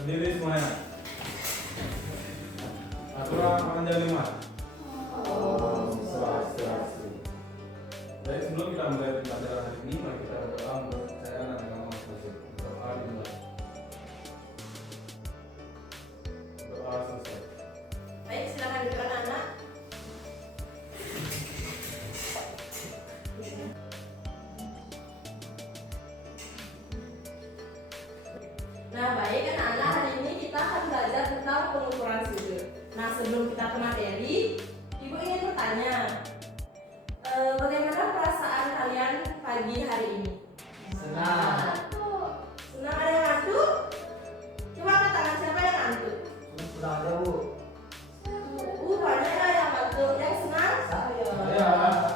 Berdiri semuanya. Aturan makan jam 5. Swastiastu. Baik, sebelum kita mulai pembelajaran hari ini, mari kita berdoa untuk saya dan agama masing-masing. Berdoa dimulai. Doa selesai. Baik, silakan duduk anak-anak. Nah, baik anak-anak, hari ini kita akan belajar tentang pengukuran sudut. Nah, sebelum kita ke materi, Ibu ingin bertanya, bagaimana perasaan kalian pagi hari ini? Senang. Senang, ada yang ngantuk? Coba angkat tangan, siapa yang ngantuk? Sudah ada, Bu. Banyak ya yang ngantuk, yang senang? Saya.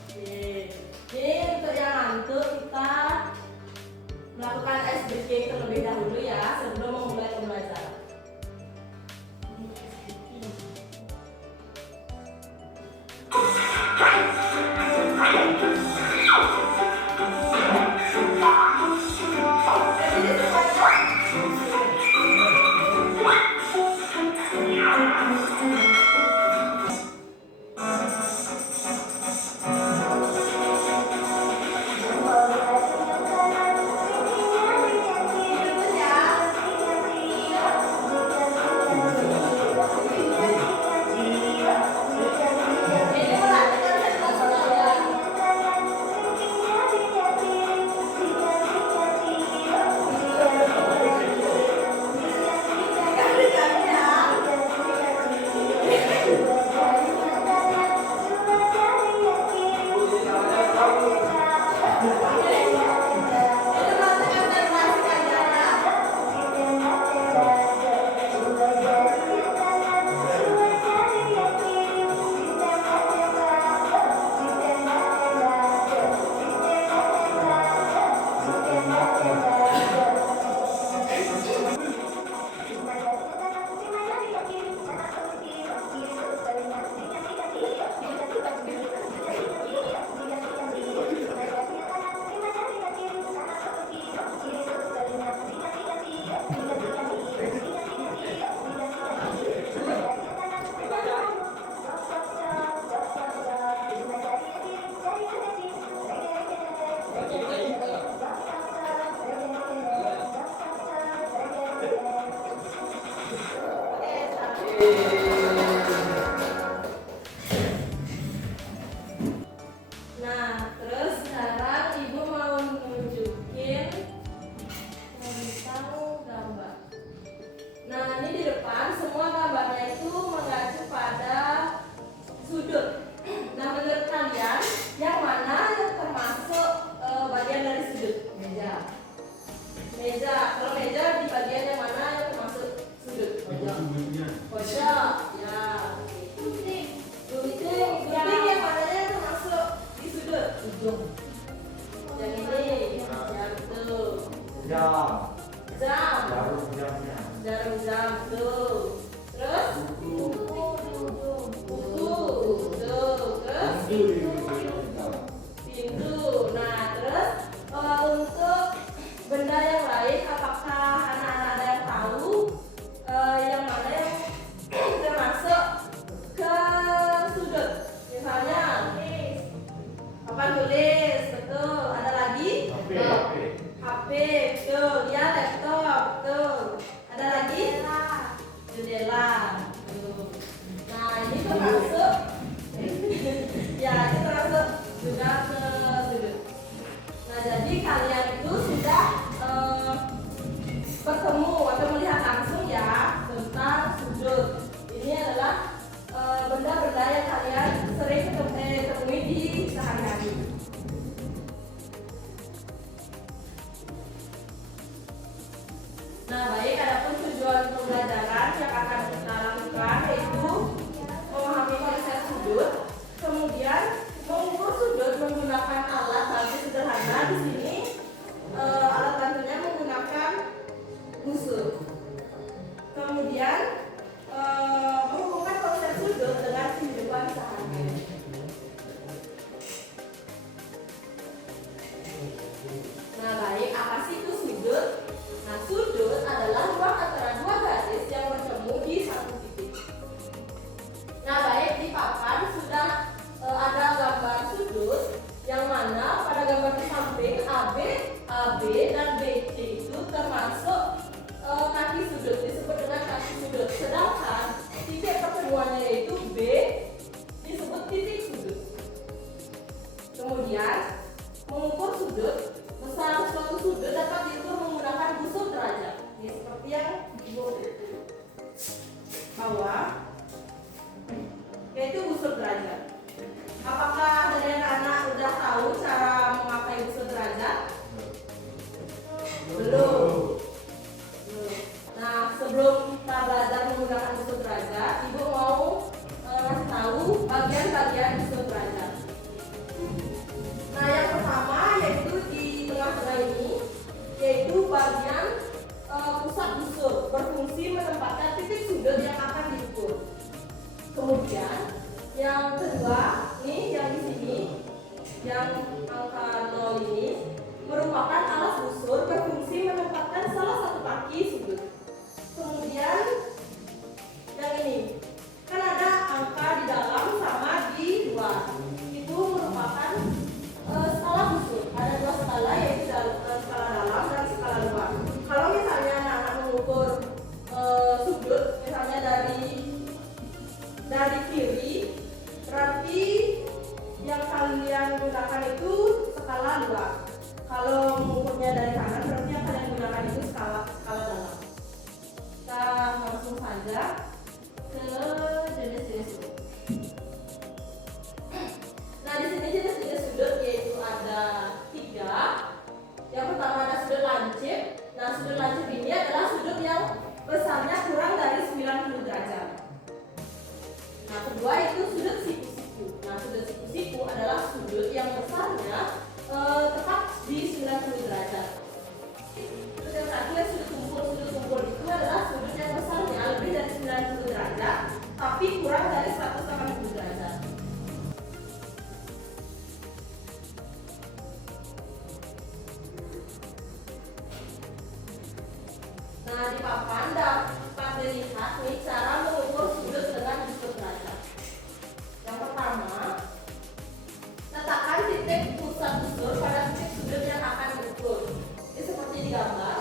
Oke. Jadi untuk yang ngantuk kita melakukan ice breaking terlebih dahulu ya sebelum memulai pembelajaran. Nah, terus sekarang Ibu mau nunjukin tentang gambar. Nah, ini di depan semua gambarnya itu mengacu pada sudut. Nah, menurut kalian yang mana yang termasuk bagian dari sudut? Meja. Meja. Kalau meja di bagian yang mana yang termasuk sudut? Pojok. Pojok. Ya. Gunting. Gunting. Gunting yang mananya yang termasuk di sudut? Ujung. Yang ini. Ya, betul. Jam. Jam. Jarum jamnya. Jarum jam tuh. Terus buku. Tuh. Terus pintu. Nah, terus untuk benda yang lain, apakah anak-anak ada yang tahu yang mana yang termasuk ke sudut? Misalnya papan tulis, betul. Ada lagi? HP, betul. Ya, laptop, betul. Ada lagi? Jendela. Tuh. Nah, ini termasuk ya, ini termasuk juga ke sudut. Nah, jadi kalian itu sudah bertemu atau melihat langsung ya tentang sudut. Ini adalah benda-benda yang kalian sering temui di sehari-hari. Nah, baik, adapun tujuan pembelajaran yang akan kita lakukan yaitu memahami konsep sudut, kemudian mengukur sudut menggunakan alat bantu sederhana. Di sini alat bantunya menggunakan busur. Kemudian menghubungkan konsep sudut dengan kehidupan sehari-hari. Nah, baik, apa sih itu sudut? Nah, sudut adalah ruang antara dua garis mengukur sudut, besar suatu sudut dapat diukur menggunakan busur derajat. Ini seperti yang di bawah, yaitu busur derajat. Apakah dari anak-anak udah tahu cara memakai busur derajat? Belum. Nah, sebelum kita belajar menggunakan busur derajat, Ibu mau ngasih tahu bagian-bagian busur derajat. Nah, yang pertama yaitu di tengah-tengah ini, yaitu bagian pusat busur, berfungsi menempatkan titik sudut yang akan diukur. Kemudian yang kedua, nih yang di sini, yang angka 0 ini merupakan alas busur berfungsi menempatkan salah satu kaki sudut. Kemudian yang ini, kan ada angka di dalam sama di luar. Itu merupakan skala busur. Ada dua skala, yaitu skala dalam dan skala luar. Kalau misalnya anak-anak mengukur sudut, misalnya dari kiri, berarti yang kalian gunakan itu skala luar. Kalau mengukurnya dari kanan, berarti yang kalian gunakan itu skala dalam. Kita langsung saja ke jenis-jenis sudut. Nah, di sini jenis-jenis sudut yaitu ada 3. Yang pertama ada sudut lancip. Nah, sudut lancip ini adalah sudut yang besarnya kurang dari 90 derajat. Nah, kedua itu sudut siku-siku. Nah, sudut siku-siku adalah sudut yang besarnya tepat di 90 derajat. Terus yang terakhir sudut tumpul. Sudut tumpul itu adalah sudut yang besarnya lebih dari 90 derajat tapi kurang dari 180 derajat. Nah, di papan dapat dilihat nih cara mengukur sudut dengan busur derajat. Yang pertama, letakkan titik pusat busur pada titik sudut yang akan diukur. Ini seperti di gambar.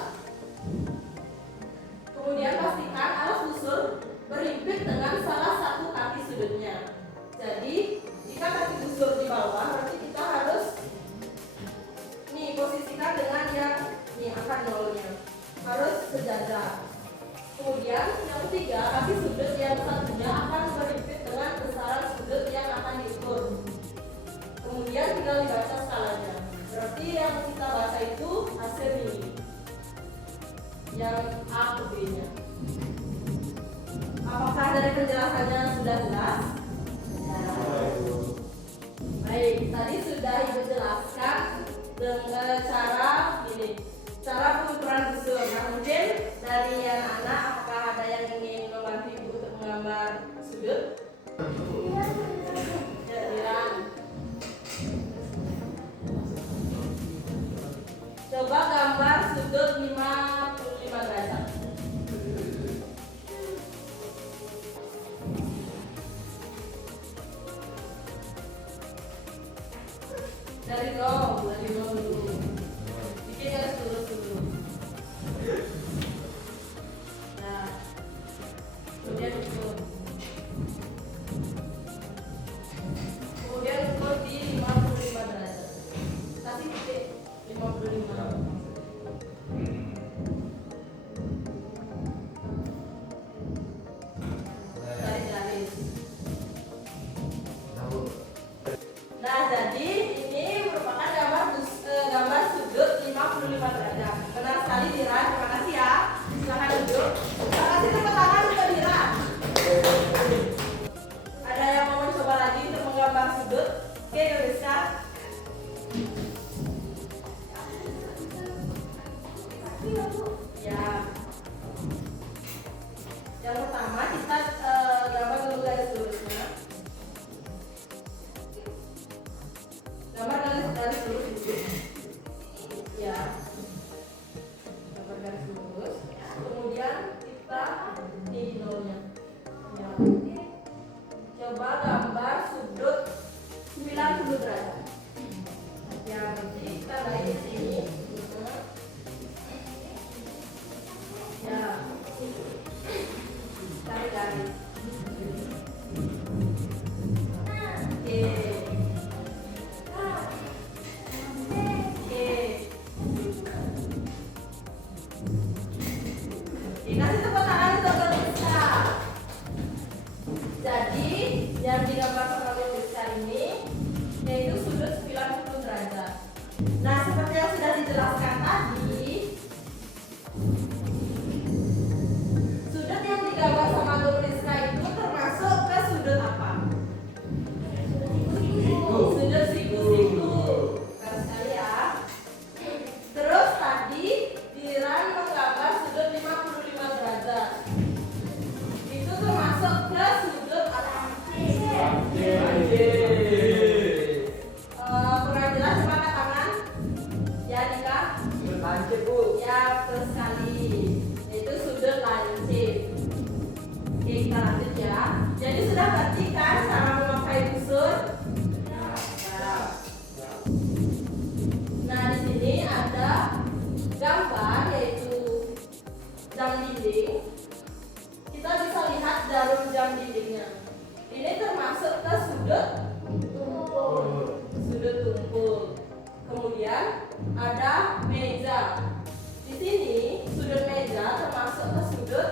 Kemudian pastikan alas busur berhimpit dengan salah satu kaki sudutnya. Jadi, jika kaki busur di bawah, berarti kita harus nih posisikan dengan yang nih angka 0-nya. Harus sejajar. Kemudian yang ketiga, kaki sudut yang satunya akan berhimpit dengan besaran sudut yang akan diukur. Kemudian tinggal dibaca skalanya. Berarti yang kita baca itu hasil ini, yang A ke B-nya. Apakah dari penjelasannya sudah jelas? Baik, tadi sudah Ibu jelaskan dengan cara ini, cara pengukuran busur. Nah, mungkin dari anak-anak, apakah ada yang ingin membantu Ibu untuk menggambar sudut? Ya, coba gambar sudut 55 derajat. Dari nol dulu. Bikin garis lurus dulu. Nah, kemudian ukur. Kemudian ukur di 55 derajat. Kasih titik 55. Tarik garis. Nah, jadi ini merupakan gambar sudut 55 derajat. Benar sekali Dira, terima kasih ya. Silakan duduk. Terima kasih tepuk tangan untuk Dira. Ada yang mau mencoba lagi untuk menggambar sudut? Oke, Indonesia. Ya. Yang pertama kita gambar dulu garis lurusnya. Gambar garis lurus dulu. Ya. Gambar garis lurus. Kemudian kita di nolnya. Ya. Coba gambar sudut 90 derajat. Ya, nanti kita naik di sini. Ya. Tarik garis. Oke. Nah, seperti yang sudah dijelaskan tadi, sudut yang digambar sama Guru Rizka itu termasuk ke sudut apa? Sudut siku-siku. Keren sekali ya. Terus tadi Diran menggambar sudut 55 derajat. Itu termasuk ke sudut apa? Kurang jelas coba angkat tangan. Ya, Dika. Sudut lancip, Bu. Ya, betul sekali. Itu sudut lancip. Oke, kita lanjut ya. Jadi sudah ngerti kan cara memakai busur? Nah, di sini ada gambar yaitu jam dinding. Kita bisa lihat jarum jam dindingnya. Ini termasuk ke sudut tumpul. Sudut tumpul. Kemudian ada meja. Di sini sudut meja termasuk ke sudut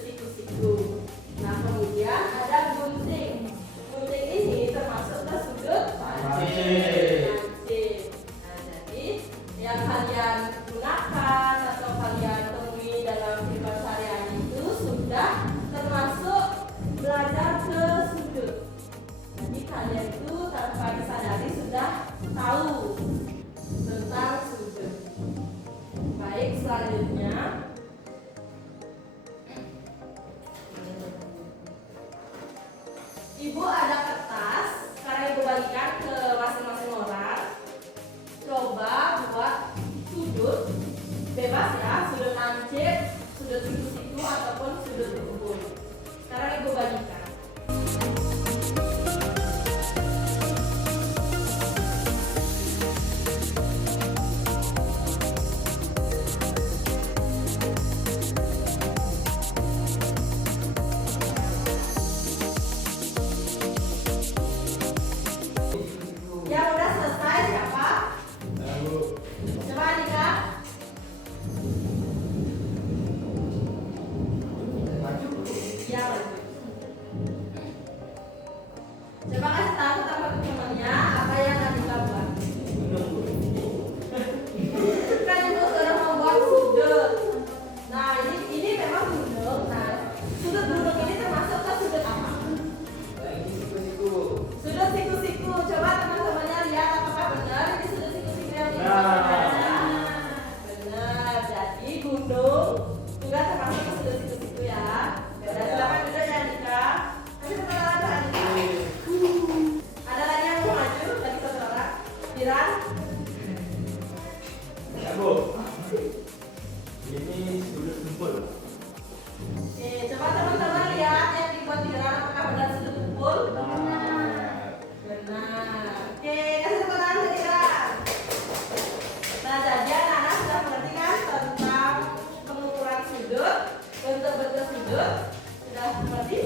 siku-siku. Nah, kemudian ada gunting. Gunting ini termasuk ke sudut lancip. Nah, jadi yang kalian gunakan atau kalian temui dalam kehidupan sehari-hari itu sudah termasuk belajar ke sudut. Jadi kalian itu tanpa disadari sudah tahu tentang sudut. Baik, selanjutnya Ibu ada kertas, sekarang Ibu bagikan ke masing-masing orang. Coba buat sudut, bebas ya, sudut lancip, sudut siku-siku ataupun sudut tumpul. Sekarang Ibu bagikan. Yang udah selesai siapa? Coba Dika. Maju, Bu. Ya, lanjut. Coba kasih tahu teman-temannya apa yang Dika buat. Kan Ibu sudah membuat sudut. Nah, ini memang gunung. Nah, sudut gunung ini termasuk ke sudut apa? Lagi siku-siku. Sudut siku-siku. Coba teman-temannya lihat apakah benar ini sudut siku-siku yang ini. Benar. Jadi gunung juga termasuk ke sudut siku-siku ya. Udah silakan duduk ya Dika. Kasih tepuk tangan buat Dika. Ada lagi yang mau maju dari satu orang? Diran. Ya, Bu. Ini sudut tumpul. Oke, coba teman-teman lihat yang dibuat Diran apakah benar sudut tumpul? Benar. Oke, kasih tepuk tangan buat Diran. Nah, jadi anak-anak sudah mengerti kan tentang pengukuran sudut, bentuk-bentuk sudut? Sudah mengerti?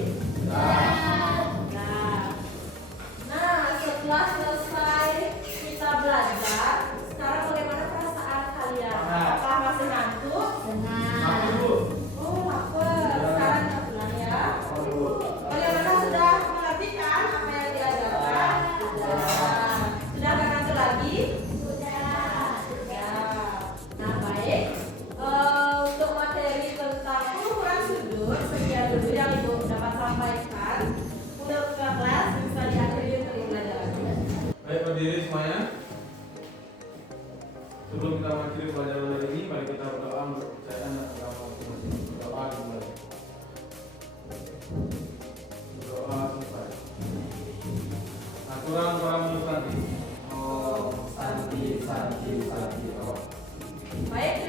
Nah, setelah selesai kita belajar, sekarang bagaimana perasaan kalian? Apakah masih ngantuk? Aku, Bu. Oh, lapar. Sekarang kita pulang ya. Bagaimana, sudah mengerti kan apa yang diajarkan? Sudah. Sudah nggak ngantuk lagi? Sudah. Nah, baik. Untuk materi tentang pengukuran sudut, sekian dulu yang Ibu dapat sampaikan. Untuk ke kelas bisa diakhiri untuk pembelajaran. Baik, berdiri semuanya. Sebelum kita mengakhiri pelajaran hari ini, mari kita berdoa untuk kepercayaan dan agama masing-masing. Berdoa dimulai. Berdoa selesai. Aturan para menurut nanti. Oh, santi, santi, santi. Oh. Baik,